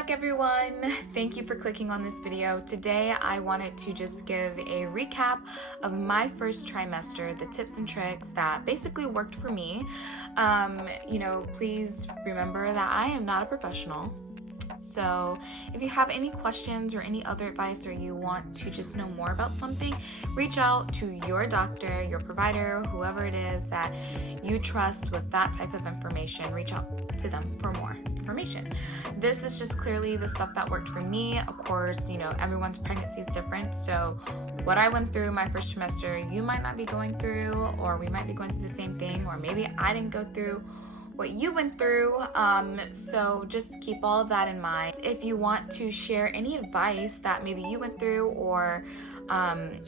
back, everyone. Thank you for clicking on this video. Today I wanted to just give a recap of my first trimester, the tips and tricks that basically worked for me. Please remember that I am not a professional. So if you have any questions or any other advice, or you want to just know more about something, reach out to your doctor, your provider, whoever it is that you trust with that type of information. Reach out to them for more information. This is just clearly the stuff that worked for me. Of course, everyone's pregnancy is different. So what I went through my first trimester, you might not be going through, or we might be going through the same thing, or maybe I didn't go through what you went through. So just keep all of that in mind. If you want to share any advice that maybe you went through, or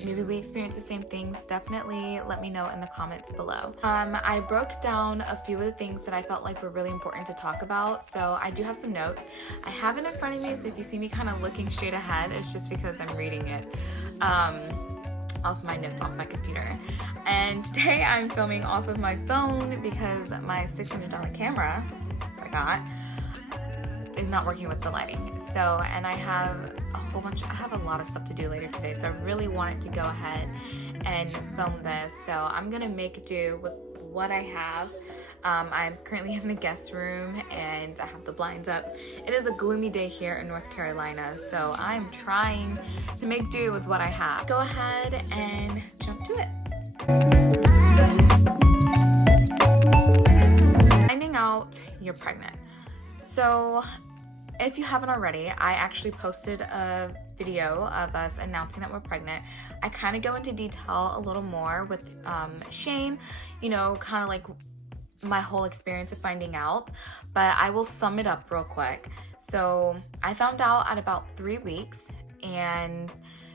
maybe we experienced the same things, definitely let me know in the comments below. I broke down a few of the things that I felt like were really important to talk about. So I do have some notes. I have it in front of me, so if you see me kind of looking straight ahead, it's just because I'm reading it off my notes off my computer. And today I'm filming off of my phone because my $600 camera I got is not working with the lighting. So, and I have a lot of stuff to do later today, so I really wanted to go ahead and film this. So I'm gonna make do with what I have. I'm currently in the guest room and I have the blinds up. It is a gloomy day here in North Carolina, so I'm trying to make do with what I have. Go ahead and jump to it. Finding out you're pregnant. So if you haven't already, I actually posted a video of us announcing that we're pregnant. I kind of go into detail a little more with Shane, kind of like my whole experience of finding out, but I will sum it up real quick. So I found out at about 3 weeks, and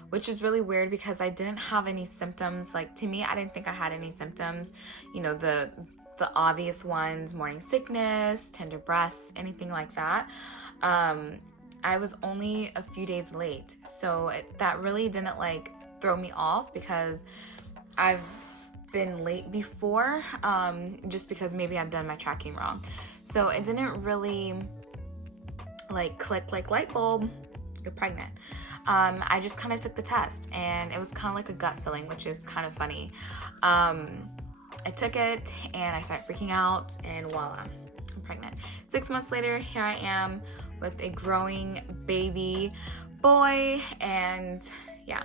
which is really weird because I didn't have any symptoms. Like, to me, I didn't think I had any symptoms, the obvious ones, morning sickness, tender breasts, anything like that. I was only a few days late, so that really didn't throw me off, because I've been late before, just because maybe I've done my tracking wrong. So it didn't really click light bulb, you're pregnant. I just kind of took the test, and it was kind of like a gut feeling, which is kind of funny. I took it and I started freaking out, and voila, I'm pregnant. 6 months later, here I am with a growing baby boy, and yeah.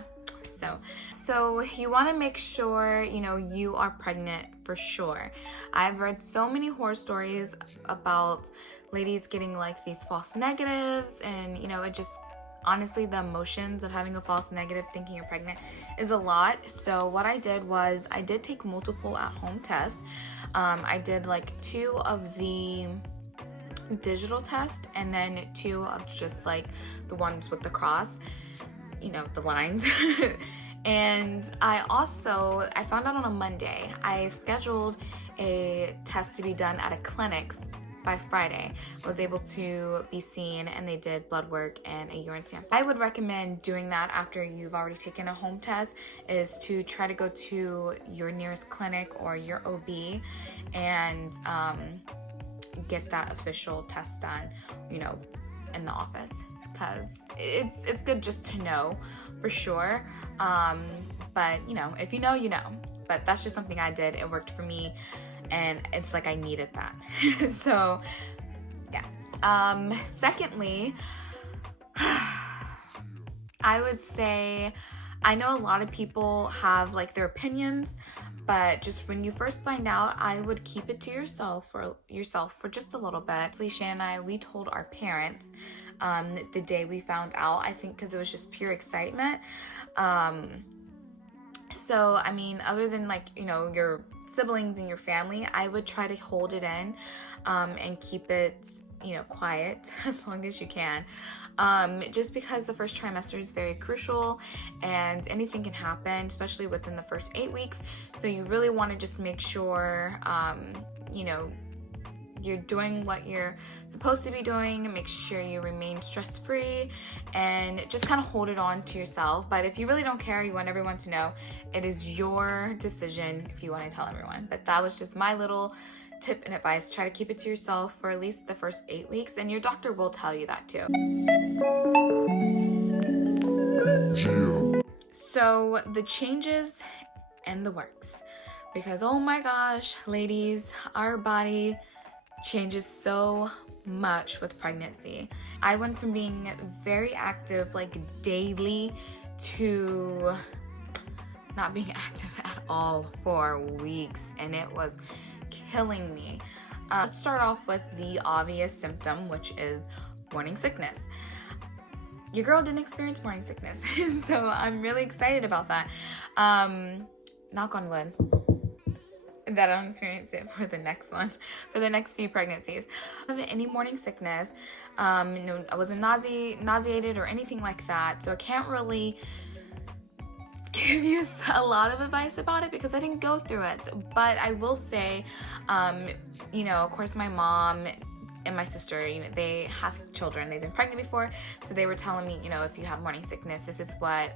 So you want to make sure, you are pregnant for sure. I've read so many horror stories about ladies getting these false negatives, and it just, honestly, the emotions of having a false negative thinking you're pregnant is a lot. So what I did was I did take multiple at-home tests. I did 2 of the digital tests, and then 2 of just the ones with the cross, the lines. And I found out on a Monday. I scheduled a test to be done at a clinic by Friday. I was able to be seen, and they did blood work and a urine sample. I would recommend doing that after you've already taken a home test, is to try to go to your nearest clinic or your OB and get that official test done, in the office, because it's good just to know for sure. But if you know, you know. But that's just something I did. It worked for me, and it's I needed that. So yeah. Secondly, I would say, I know a lot of people have their opinions, but just when you first find out, I would keep it to yourself for just a little bit. So Shane and I, we told our parents the day we found out, I think because it was just pure excitement. So I mean, other than your siblings and your family, I would try to hold it in and keep it quiet as long as you can, just because the first trimester is very crucial and anything can happen, especially within the first 8 weeks. So you really want to just make sure you're doing what you're supposed to be doing. Make sure you remain stress-free and just kind of hold it on to yourself. But if you really don't care, you want everyone to know, it is your decision if you want to tell everyone. But that was just my little tip and advice, try to keep it to yourself for at least the first 8 weeks, and your doctor will tell you that too. So the changes and the works, because oh my gosh, ladies, our body changes so much with pregnancy. I went from being very active like daily to not being active at all for weeks, and it was killing me. Let's start off with the obvious symptom, which is morning sickness. Your girl didn't experience morning sickness, so I'm really excited about that. Knock on wood that I don't experience it for the next few pregnancies. I don't have any morning sickness. No, I wasn't nauseated or anything like that, so I can't really give you a lot of advice about it because I didn't go through it. But I will say, you know, of course my mom and my sister, you know, they have children, they've been pregnant before, so they were telling me, you know, if you have morning sickness, this is what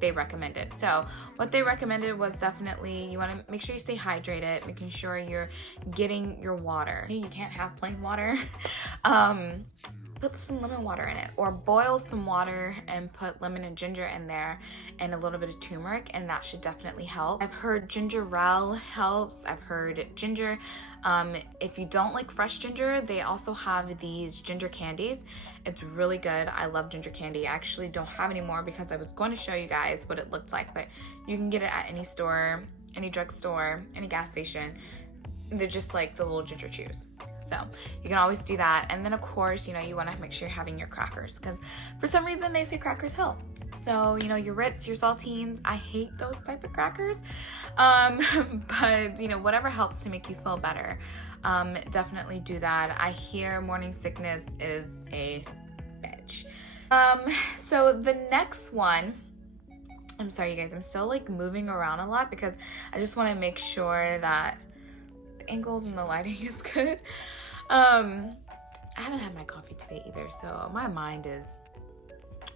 they recommended. So what they recommended was definitely, you want to make sure you stay hydrated, making sure you're getting your water. You can't have plain water. Put some lemon water in it, or boil some water and put lemon and ginger in there and a little bit of turmeric, and that should definitely help. I've heard gingerelle helps. I've heard ginger. If you don't like fresh ginger, they also have these ginger candies. It's really good. I love ginger candy. I actually don't have any more because I was going to show you guys what it looked like, but you can get it at any store, any drugstore, any gas station. They're just like the little ginger chews. So you can always do that. And then of course, you know, you want to make sure you're having your crackers, because for some reason they say crackers help. So, you know, your Ritz, your saltines, I hate those type of crackers. But you know, whatever helps to make you feel better, definitely do that. I hear morning sickness is a bitch. So the next one, I'm sorry you guys, I'm still like moving around a lot because I just want to make sure that the angles and the lighting is good. I haven't had my coffee today either, so my mind is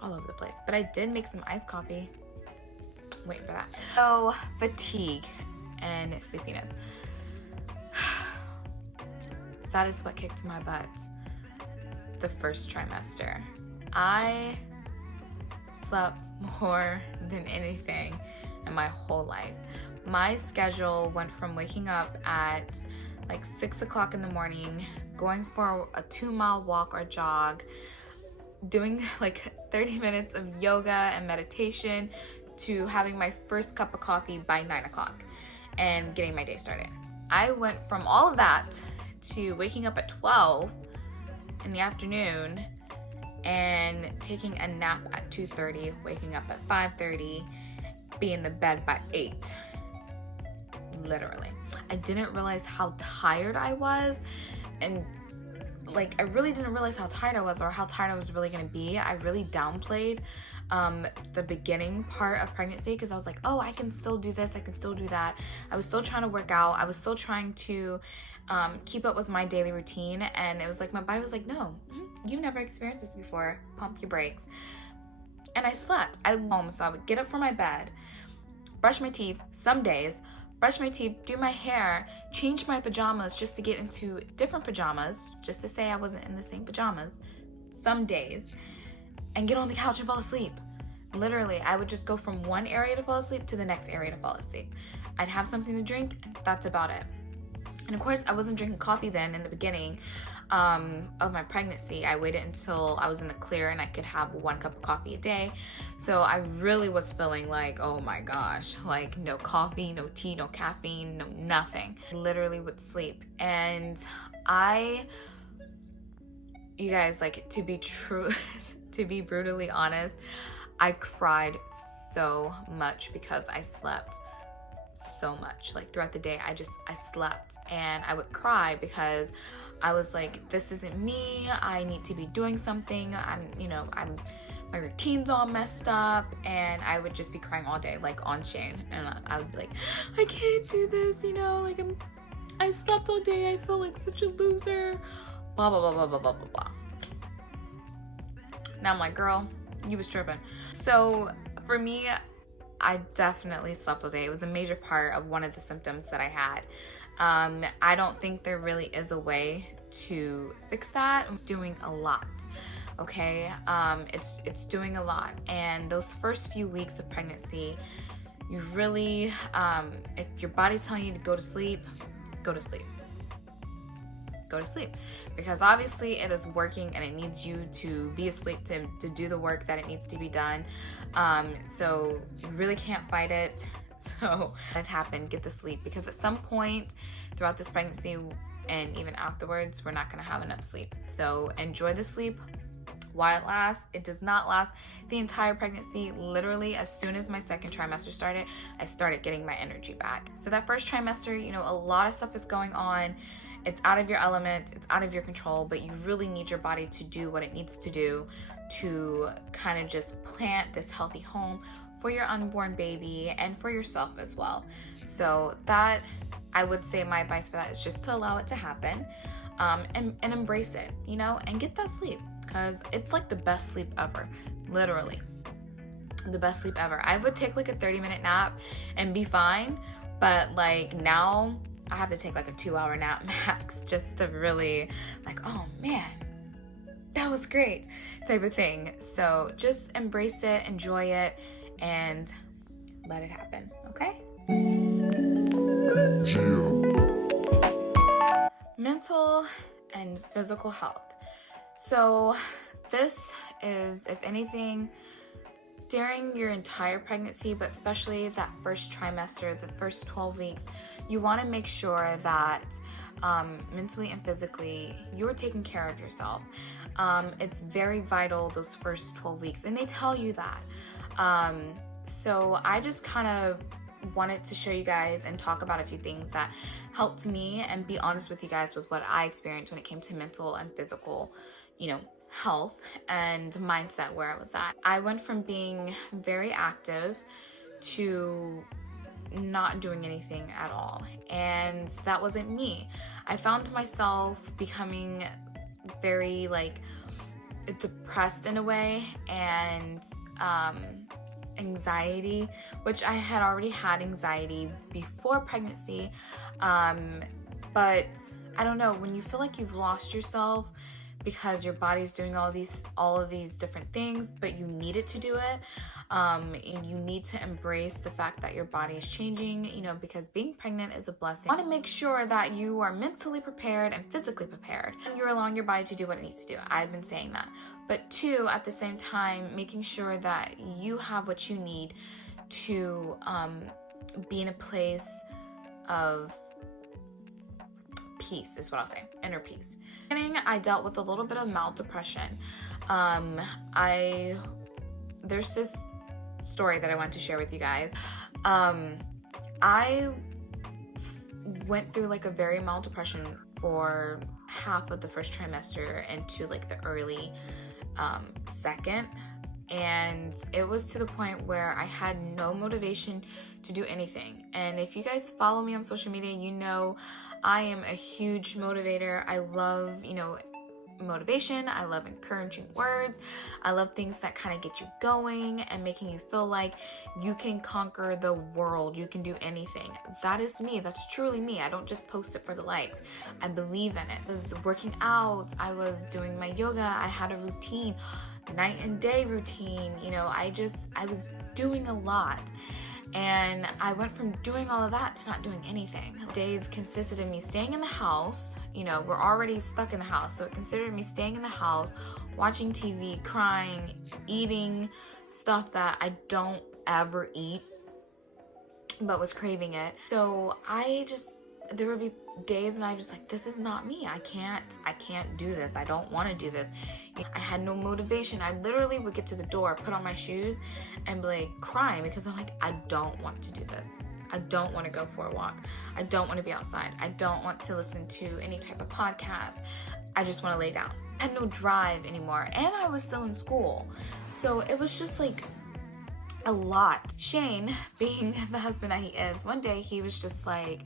all over the place, but I did make some iced coffee. Waiting for that. So fatigue and sleepiness. That is what kicked my butt the first trimester. I slept more than anything in my whole life. My schedule went from waking up at like 6 o'clock in the morning, going for a 2-mile walk or jog, doing like 30 minutes of yoga and meditation, to having my first cup of coffee by 9 o'clock and getting my day started. I went from all of that to waking up at 12 in the afternoon and taking a nap at 2:30, waking up at 5:30, be in the bed by 8. Literally. I didn't realize how tired I was, and like I really didn't realize how tired I was or how tired I was really gonna be. I really downplayed the beginning part of pregnancy because I was like, oh, I can still do this, I can still do that. I was still trying to work out, I was still trying to keep up with my daily routine, and it was like my body was like, no, you've never experienced this before, pump your brakes. And I slept. I was home, so I would get up from my bed, brush my teeth some days, brush my teeth, do my hair, change my pajamas just to get into different pajamas, just to say I wasn't in the same pajamas some days, and get on the couch and fall asleep. Literally, I would just go from one area to fall asleep to the next area to fall asleep. I'd have something to drink, and that's about it. And of course, I wasn't drinking coffee then in the beginning of my pregnancy. I waited until I was in the clear and I could have 1 cup of coffee a day. So I really was feeling like, oh my gosh, like no coffee, no tea, no caffeine, no nothing. I literally would sleep. And you guys, like, to be brutally honest, I cried so much because I slept so much. Like throughout the day, I slept, and I would cry because I was like, this isn't me. I need to be doing something. My routine's all messed up, and I would just be crying all day, like on Shane, and I would be like, I can't do this, you know, like I slept all day. I feel like such a loser. Blah blah blah blah blah blah blah blah. Now I'm like, girl, you was tripping. So for me, I definitely slept all day. It was a major part of one of the symptoms that I had. I don't think there really is a way to fix that. It's doing a lot, okay? It's doing a lot. And those first few weeks of pregnancy, you really, if your body's telling you to go to sleep, go to sleep. Go to sleep, because obviously it is working and it needs you to be asleep to do the work that it needs to be done. So you really can't fight it. So let it happen, get the sleep, because at some point throughout this pregnancy and even afterwards, we're not gonna have enough sleep. So enjoy the sleep while it lasts. It does not last the entire pregnancy. Literally, as soon as my second trimester started, I started getting my energy back. So that first trimester, you know, a lot of stuff is going on. It's out of your element, it's out of your control, but you really need your body to do what it needs to do to kind of just plant this healthy home for your unborn baby and for yourself as well. So that, I would say my advice for that is just to allow it to happen, and embrace it, you know, and get that sleep, because it's like the best sleep ever, literally. The best sleep ever. I would take like a 30-minute nap and be fine, but like now, I have to take like a 2-hour nap max just to really like, oh man, that was great type of thing. So just embrace it, enjoy it, and let it happen, okay? Mental and physical health. So this is, if anything, during your entire pregnancy, but especially that first trimester, the first 12 weeks, you want to make sure that mentally and physically you're taking care of yourself. It's very vital those first 12 weeks, and they tell you that. So I just kind of wanted to show you guys and talk about a few things that helped me and be honest with you guys with what I experienced when it came to mental and physical, you know, health and mindset where I was at. I went from being very active to not doing anything at all, and that wasn't me. I found myself becoming very like depressed in a way, and anxiety, which I had already had anxiety before pregnancy, but I don't know, when you feel like you've lost yourself because your body's doing all of these different things, but you need it to do it, and you need to embrace the fact that your body is changing, you know, because being pregnant is a blessing. You want to make sure that you are mentally prepared and physically prepared, and you're allowing your body to do what it needs to do. I've been saying that. But two, at the same time, making sure that you have what you need to be in a place of peace, is what I'll say, inner peace. I dealt with a little bit of mild depression. There's this story that I want to share with you guys. I went through like a very mild depression for half of the first trimester into like the early second, and it was to the point where I had no motivation to do anything. And if you guys follow me on social media, you know I am a huge motivator. I love, you know, motivation. I love encouraging words. I love things that kind of get you going and making you feel like you can conquer the world. You can do anything. That is me. That's truly me. I don't just post it for the likes. I believe in it. I was working out. I was doing my yoga. I had a routine, night and day routine. You know, I was doing a lot. And I went from doing all of that to not doing anything. Days consisted of me staying in the house. You know, we're already stuck in the house, so it considered me staying in the house, watching TV, crying, eating stuff that I don't ever eat, but was craving it. So there would be days and I was just like, this is not me. I can't do this. I don't want to do this. I had no motivation. I literally would get to the door, put on my shoes, and be like crying because I'm like, I don't want to do this. I don't want to go for a walk. I don't want to be outside. I don't want to listen to any type of podcast. I just want to lay down. I had no drive anymore, and I was still in school. So it was just like a lot. Shane, being the husband that he is, one day he was just like,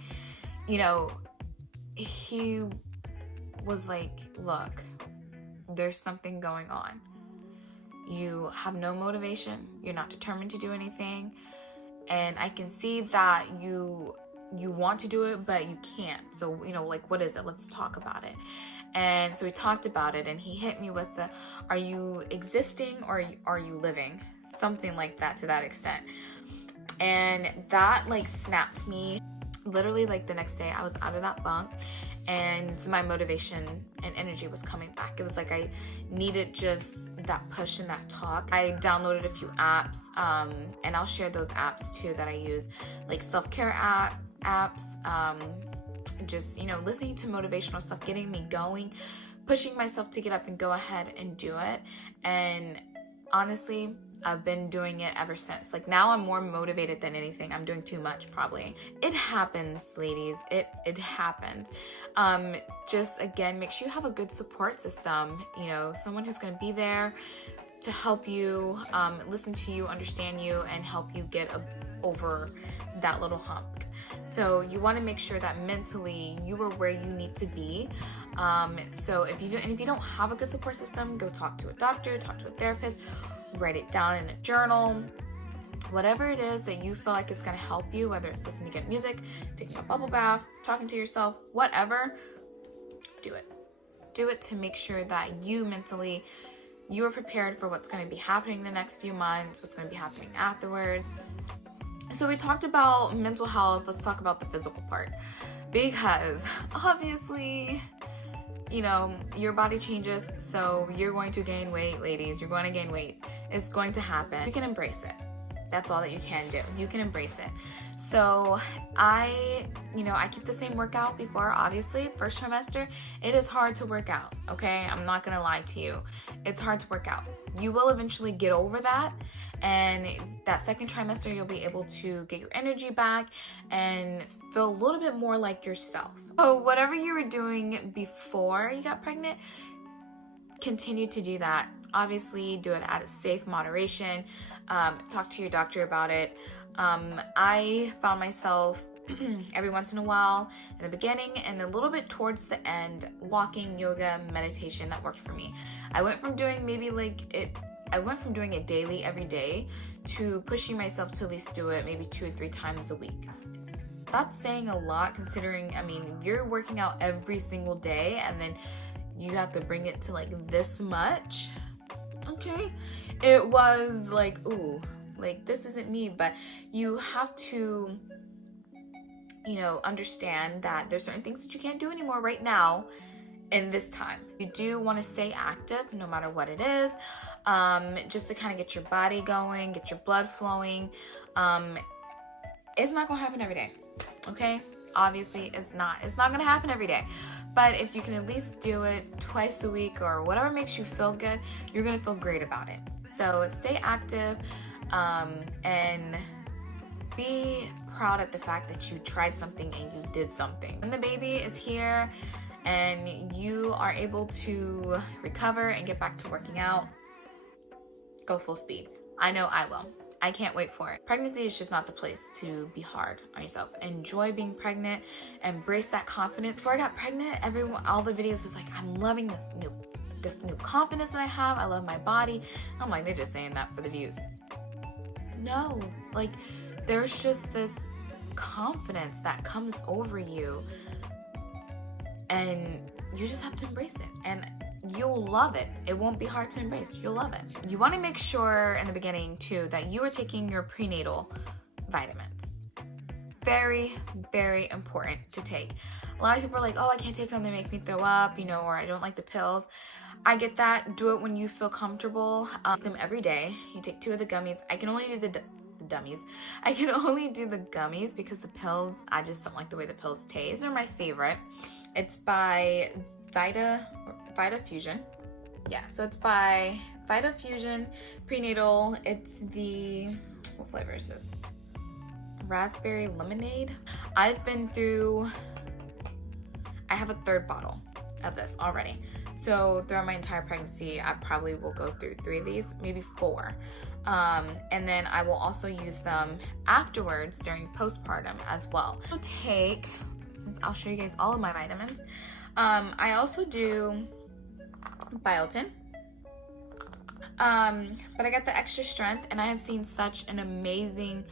you know, he was like, look, there's something going on. You have no motivation. You're not determined to do anything. And I can see that you you want to do it, but you can't. So, you know, like, what is it? Let's talk about it. And so we talked about it, and he hit me with the, are you existing or are you living? Something like that, to that extent. And that like snapped me. Literally, like the next day I was out of that funk, and my motivation and energy was coming back. It was like I needed just that push and that talk. I downloaded a few apps, and I'll share those apps too that I use, like self-care apps, just, you know, listening to motivational stuff, getting me going, pushing myself to get up and go ahead and do it. And honestly, I've been doing it ever since. Like, now I'm more motivated than anything. I'm doing too much, probably. It happens, ladies. It happens. Just, again, make sure you have a good support system. You know, someone who's going to be there to help you, listen to you, understand you, and help you get over that little hump. So you want to make sure that mentally you are where you need to be. So if you don't have a good support system, go talk to a doctor, talk to a therapist, write it down in a journal, whatever it is that you feel like it's going to help you, whether it's listening to good music, taking a bubble bath, talking to yourself, whatever, do it. Do it to make sure that you mentally, you are prepared for what's going to be happening the next few months, what's going to be happening afterward. So we talked about mental health. Let's talk about the physical part, because obviously, you know, your body changes, so you're going to gain weight, ladies. You're going to gain weight. It's going to happen. You can embrace it. That's all that you can do. You can embrace it. So I keep the same workout before. Obviously, first trimester, it is hard to work out, okay? I'm not gonna lie to you. It's hard to work out. You will eventually get over that, and that second trimester, you'll be able to get your energy back and feel a little bit more like yourself. So whatever you were doing before you got pregnant, continue to do that. Obviously, do it at a safe moderation. Talk to your doctor about it. I found myself every once in a while in the beginning and a little bit towards the end, walking, yoga, meditation, that worked for me. I went from doing doing it daily every day to pushing myself to at least do it maybe 2 or 3 times a week. That's saying a lot, considering, I mean, you're working out every single day and then you have to bring it to like this much. Okay. It was like, ooh, like this isn't me, but you have to, you know, understand that there's certain things that you can't do anymore right now in this time. You do want to stay active no matter what it is, just to kind of get your body going, get your blood flowing. It's not gonna happen every day, okay? Obviously it's not gonna happen every day, but if you can at least do it twice a week or whatever makes you feel good, you're gonna feel great about it. So stay active, and be proud of the fact that you tried something and you did something. When the baby is here and you are able to recover and get back to working out, go full speed. I know I will. I can't wait for it. Pregnancy is just not the place to be hard on yourself. Enjoy being pregnant, embrace that confidence. Before I got pregnant, all the videos was like, I'm loving this new confidence that I have. I love my body. I'm like, they're just saying that for the views. No, like there's just this confidence that comes over you and you just have to embrace it, and you'll love it. It won't be hard to embrace. You'll love it. You want to make sure in the beginning too that you are taking your prenatal vitamins. Very, very important to take. A lot of people are like, oh, I can't take them, they make me throw up, you know, or I don't like the pills. I get that. Do it when you feel comfortable. Take them every day. You take 2 of the gummies. I can only do the dummies. I can only do the gummies because the pills, I just don't like the way the pills taste. These are my favorite. It's by Vita Fusion. Yeah, so it's by Vita Fusion Prenatal. It's the, what flavor is this? Raspberry lemonade. I have a 3rd bottle of this already. So throughout my entire pregnancy, I probably will go through 3 of these, maybe 4. And then I will also use them afterwards during postpartum as well. Since I'll show you guys all of my vitamins, I also do biotin. But I got the extra strength, and I have seen such an amazing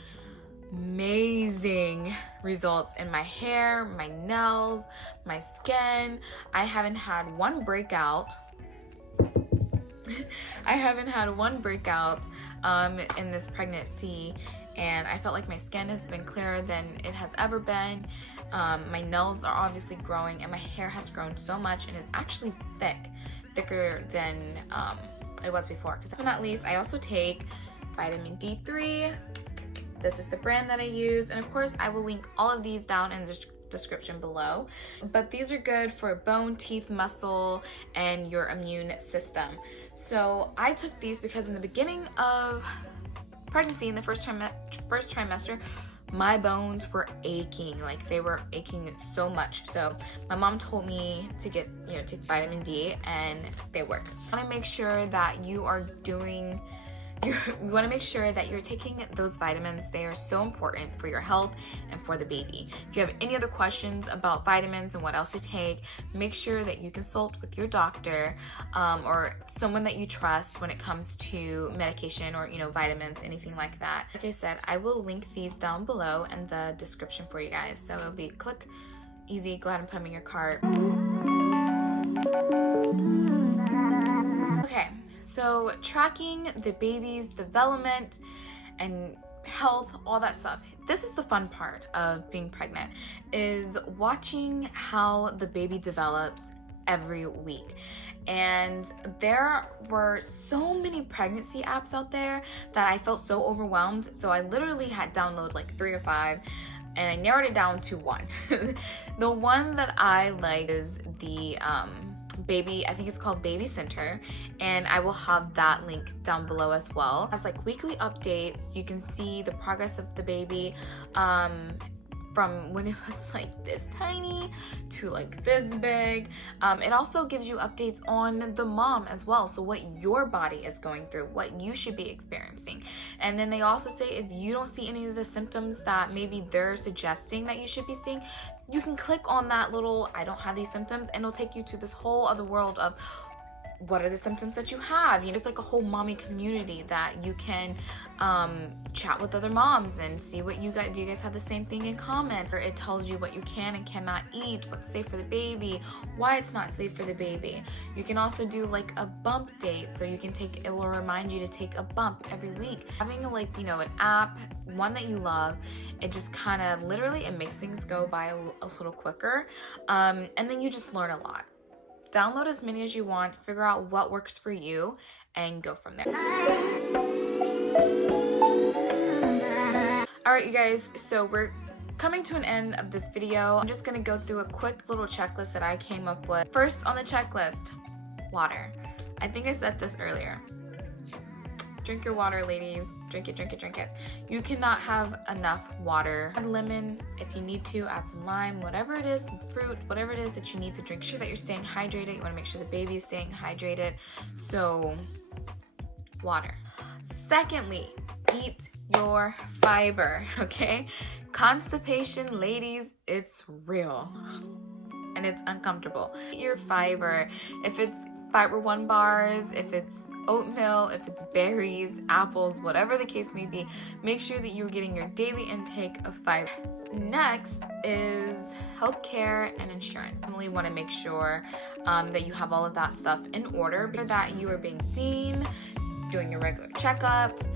amazing results in my hair, my nails, my skin. I haven't had one breakout. I haven't had one breakout in this pregnancy, and I felt like my skin has been clearer than it has ever been. My nails are obviously growing, and my hair has grown so much, and it's actually thicker than it was before. Last but not least, I also take vitamin D3. This is the brand that I use, and of course I will link all of these down in the description below. But these are good for bone, teeth, muscle, and your immune system. So I took these because in the beginning of pregnancy, in the first trimester, my bones were aching. Like, they were aching so much. So my mom told me to get, take vitamin D, and they work. I want to make sure that you want to make sure that you're taking those vitamins. They are so important for your health and for the baby. If you have any other questions about vitamins and what else to take, make sure that you consult with your doctor or someone that you trust when it comes to medication or vitamins, anything like that. Like I said, I will link these down below in the description for you guys. So it'll be quick, easy. Go ahead and put them in your cart. Okay. So tracking the baby's development and health, all that stuff. This is the fun part of being pregnant, is watching how the baby develops every week. And there were so many pregnancy apps out there that I felt so overwhelmed. So I literally had downloaded like 3 or 5, and I narrowed it down to one. The one that I like is the I think it's called Baby Center, and I will have that link down below as well. It has like weekly updates. You can see the progress of the baby from when it was like this tiny to like this big. It also gives you updates on the mom as well, so what your body is going through, what you should be experiencing. And then they also say if you don't see any of the symptoms that maybe they're suggesting that you should be seeing, you can click on that little I don't have these symptoms, and it'll take you to this whole other world of what are the symptoms that you have. It's like a whole mommy community that you can chat with other moms and see what you guys, do you guys have the same thing in common? Or it tells you what you can and cannot eat, what's safe for the baby, why it's not safe for the baby. You can also do like a bump date, so you can it will remind you to take a bump every week. Having like an app, one that you love, it just kind of literally, it makes things go by a little quicker, and then you just learn a lot. Download as many as you want, figure out what works for you, and go from there. All right, you guys, so we're coming to an end of this video. I'm just gonna go through a quick little checklist that I came up with. First on the checklist, water. I think I said this earlier. Drink your water, ladies. Drink it, drink it, drink it. You cannot have enough water. Add lemon if you need to, add some lime, whatever it is, some fruit, whatever it is that you need to drink. Make sure that you're staying hydrated. You wanna make sure the baby is staying hydrated. So, water. Secondly, eat your fiber, okay? Constipation, ladies, it's real and it's uncomfortable. Eat your fiber. If it's Fiber One bars, if it's oatmeal, if it's berries, apples, whatever the case may be, make sure that you're getting your daily intake of fiber. Next is healthcare and insurance. You definitely want to make sure that you have all of that stuff in order, that you are being seen, doing your regular checkups.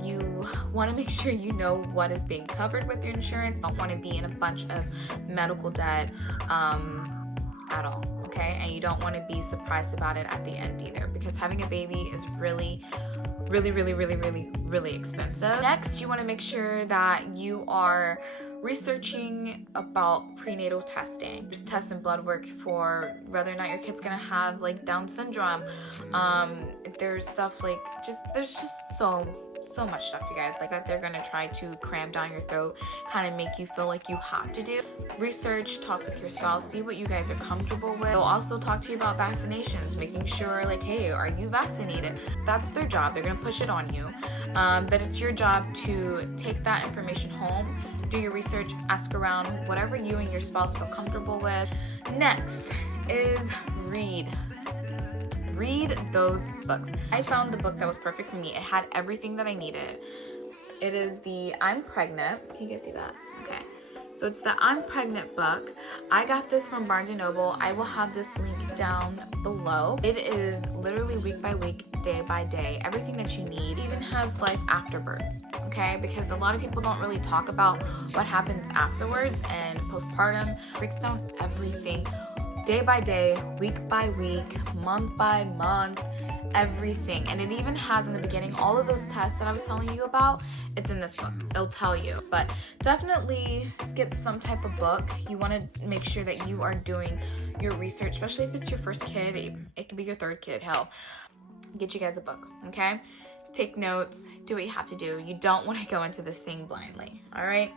You want to make sure you know what is being covered with your insurance. You don't want to be in a bunch of medical debt at all. Okay, and you don't want to be surprised about it at the end either, because having a baby is really expensive. Next, you want to make sure that you are researching about prenatal testing. Just testing blood work for whether or not your kid's gonna have like Down syndrome. There's stuff like there's just so much stuff, you guys, like that they're gonna try to cram down your throat, kind of make you feel like you have to do. Research, talk with your spouse, see what you guys are comfortable with. They'll also talk to you about vaccinations, making sure like, hey, are you vaccinated? That's their job. They're gonna push it on you, but it's your job to take that information home, do your research, ask around, whatever you and your spouse feel comfortable with. Next is read those books. I found the book that was perfect for me. It had everything that I needed. It is the I'm Pregnant. Can you guys see that? Okay. So it's the I'm Pregnant book. I got this from Barnes & Noble. I will have this link down below. It is literally week by week, day by day, everything that you need. It even has life after birth, okay? Because a lot of people don't really talk about what happens afterwards, and postpartum breaks down everything day by day, week by week, month by month, everything. And it even has in the beginning all of those tests that I was telling you about. It's in this book. It'll tell you. But definitely get some type of book. You want to make sure that you are doing your research, especially if it's your first kid. It could be your third kid. Hell, get you guys a book, okay? Take notes. Do what you have to do. You don't want to go into this thing blindly, all right?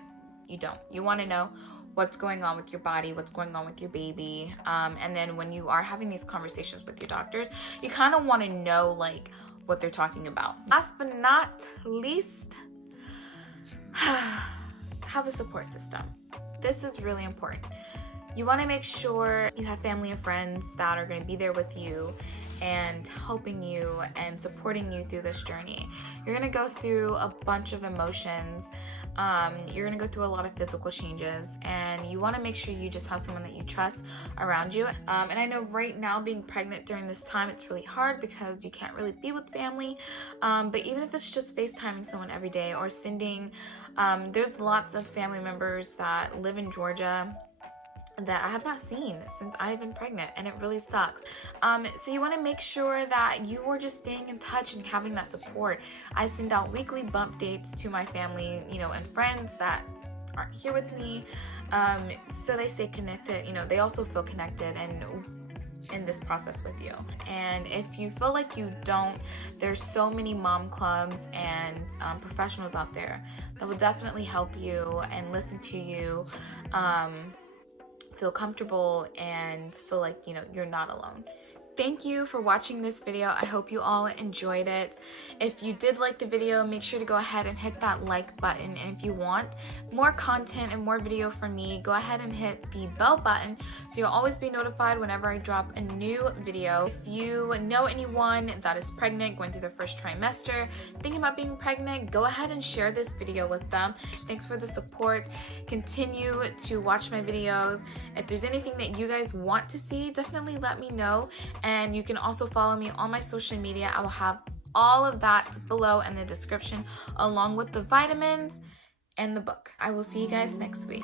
You don't. You want to know what's going on with your body, what's going on with your baby. And then when you are having these conversations with your doctors, you kind of want to know like what they're talking about. Last but not least, have a support system. This is really important. You want to make sure you have family and friends that are going to be there with you and helping you and supporting you through this journey. You're going to go through a bunch of emotions. You're going to go through a lot of physical changes, and you want to make sure you just have someone that you trust around you. And I know right now, being pregnant during this time, it's really hard because you can't really be with family. But even if it's just FaceTiming someone every day or sending, there's lots of family members that live in Georgia that I have not seen since I've been pregnant, and it really sucks. So you want to make sure that you are just staying in touch and having that support. I send out weekly bump dates to my family, you know, and friends that aren't here with me, so they stay connected. You know, they also feel connected and in this process with you. And if you feel like you don't, there's so many mom clubs and professionals out there that will definitely help you and listen to you, feel comfortable and feel like, you know, you're not alone. Thank you for watching this video. I hope you all enjoyed it. If you did like the video, make sure to go ahead and hit that like button. And if you want more content and more video from me, go ahead and hit the bell button so you'll always be notified whenever I drop a new video. If you know anyone that is pregnant, going through their first trimester, thinking about being pregnant, go ahead and share this video with them. Thanks for the support. Continue to watch my videos. If there's anything that you guys want to see, definitely let me know. And you can also follow me on my social media. I will have all of that below in the description, along with the vitamins and the book. I will see you guys next week.